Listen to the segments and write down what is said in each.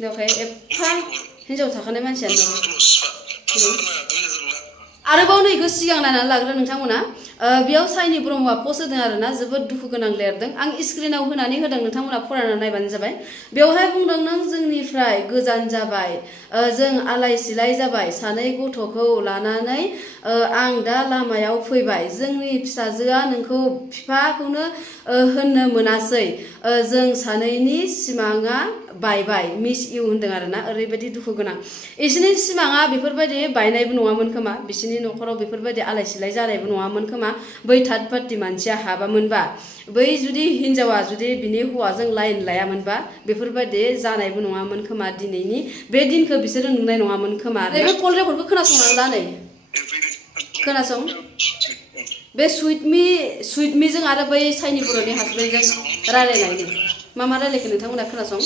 बेवहाय एफा हिनजाव थाखानाय मानसियानो दं आरोबाव नैखौ सिगां नायनानै लाग्रो नोंथांमोना बेयाव साइनि ब्रह्मआ पस्ट होदों आरोना जोबोद दुखु गोनां लिरदों आं स्क्रिनाव होनानै होदों नोंथांमोना फरायनानै नायबानो जाबाय बेवहाय बुंदों नों जोंनिफ्राय गोजान जाबाय जों आलाय सिलाय जाबाय सानै गथ'खौ लानानै आं दा लामायाव फैबाय जोंनि फिसाजोआ नोंखौ बिफाखौनो होननो मोनासै जों सानैनि सिमाङा बायबाय मिस इउ होनदों आरोना ओरैबायदि दुखु गोनां बिसोरनि सिमाङा बेफोरबायदि बायनायबो नङामोन खोमा बिसोरनि न'खराव बेफोरबायदि आलाय सिलाय जानायबो नङामोन खोमा बै थार्ड पार्टि मानसिया हाबामोनबा बै जुदि हिनजावा जुदि बिनि हौवाजों लाइन लायामोनबा बेफोरबायदि जानायबो नङामोन खोमा दिनैनि बे दिनखौ बिसोरो नुनाय नङामोन खोमा बे कल रेकर्डखौ खोनासंनानै ला नै खोनासं बे सुइटमिजों आरो बै साइनि बर'नि हासबेन्डजों रायलायनायनि मा रायलायखो नोंथांमोना खोनासं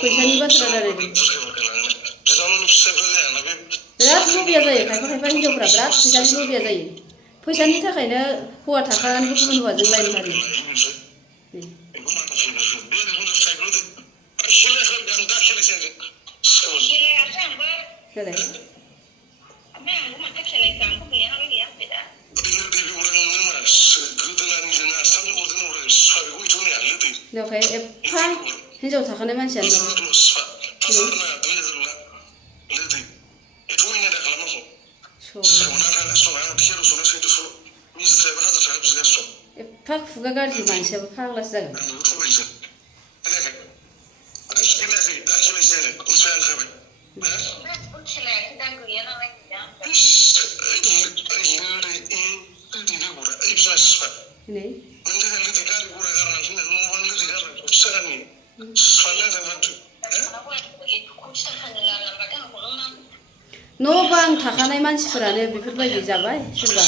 फैसानि बाथ्रा रायलायदों बिराद लबिया जायो खायफा हिनजावफोरा बिराद फैसानि लबिया जायो फैसानि थाखायनो हौवा थाखानानैबो गुबुन हौवाजों लाइन मारियो बेवहाय एफा हिनजाव थाखानाय मानसियानो दं एफा खुगा गाज्रि मानसियाबो फाग्लासो जागोन न' बां थाखानाय मानसिफोरानो बेफोरबायदि जाबाय सोरबा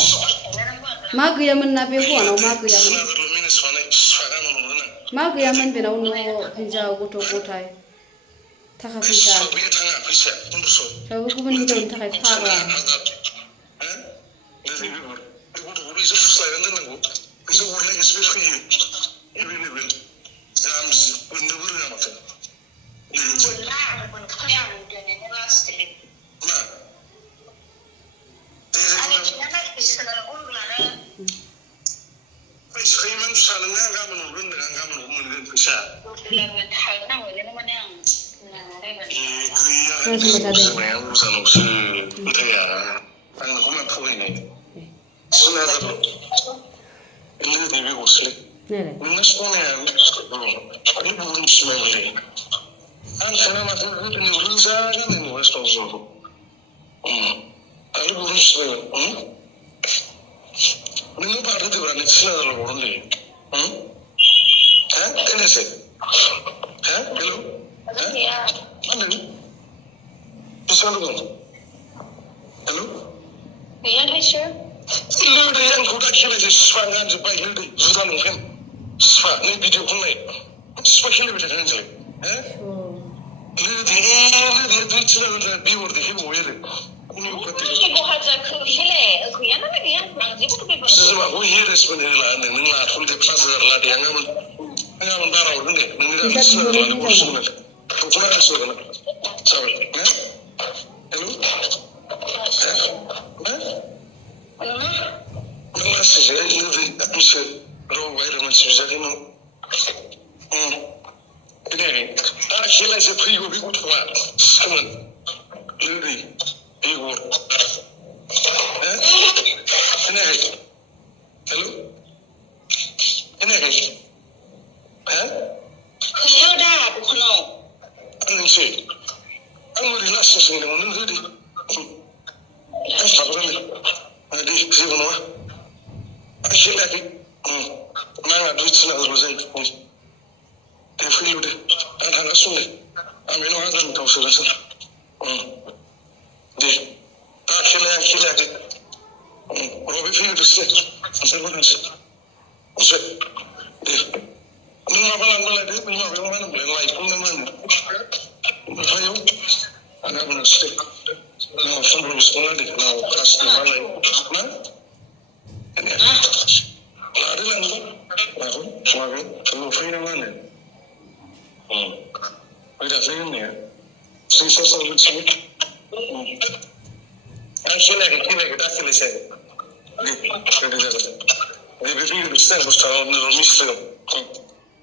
मा गैयामोन ना बे हौवानाव मा गैयामोन बेनाव न' हिनजाव गथ' गथाय थाखा फैसा थेवबो गुबुन हिनजावनि थाखाय फाग्ला र' बाहेरा मानसि बिजाखै नों खोनायाखै दा खेलासो फैगौ बे गथ'आ सिखोमोन लोरि बेगर खोनायाखै हेल' खोनायाखै फैयो दा दखानाव आं नोंसै आं ओरैनो लासै सोंदोंमोन नों होदो आं थाबोगोन दे जेबो नङा आं खेलायाखै नाङा 2-3 हाजारल' जायो दे फैल' दे आं थांगासिनो दे आं बे नङा गामि थाव सोगासिनो दे खेलायाखै र' बे फैयो दसे ओंखारबो थांसै दसे दे नों माबा लांनो लायदो बै माबायाव मा होनोमोनलाय लाइफां ना मा होनो ओमफ्रायाव आं गाबोन आसै दे 15 बिसखौनो लादो नाव खासिनि मा लायो ना लादो लांदो माबायाव लफायो ना मा होनो बै दाख्लै होननाया 3 मिथिबाय आं खेलायाखै दा खेलायसै दे गोदो जागोन दे बे फैगौ दसे बुस्थुआ मिस्ट्रियाव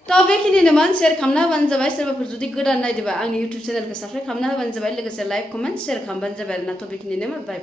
थ' बेखिनिनोमोन शेयार खालामना होबानो जाबाय सोरबाफोर जुदि गोदान नायदोंबा आंनि इउटुब चेनेलखौ साबस्क्राइब खालामना होबानो जाबाय लोगोसे लाइक कमेन्ट शेयार खालामबानो जाबाय आरोना थ' बेखिनिनोमोन बाय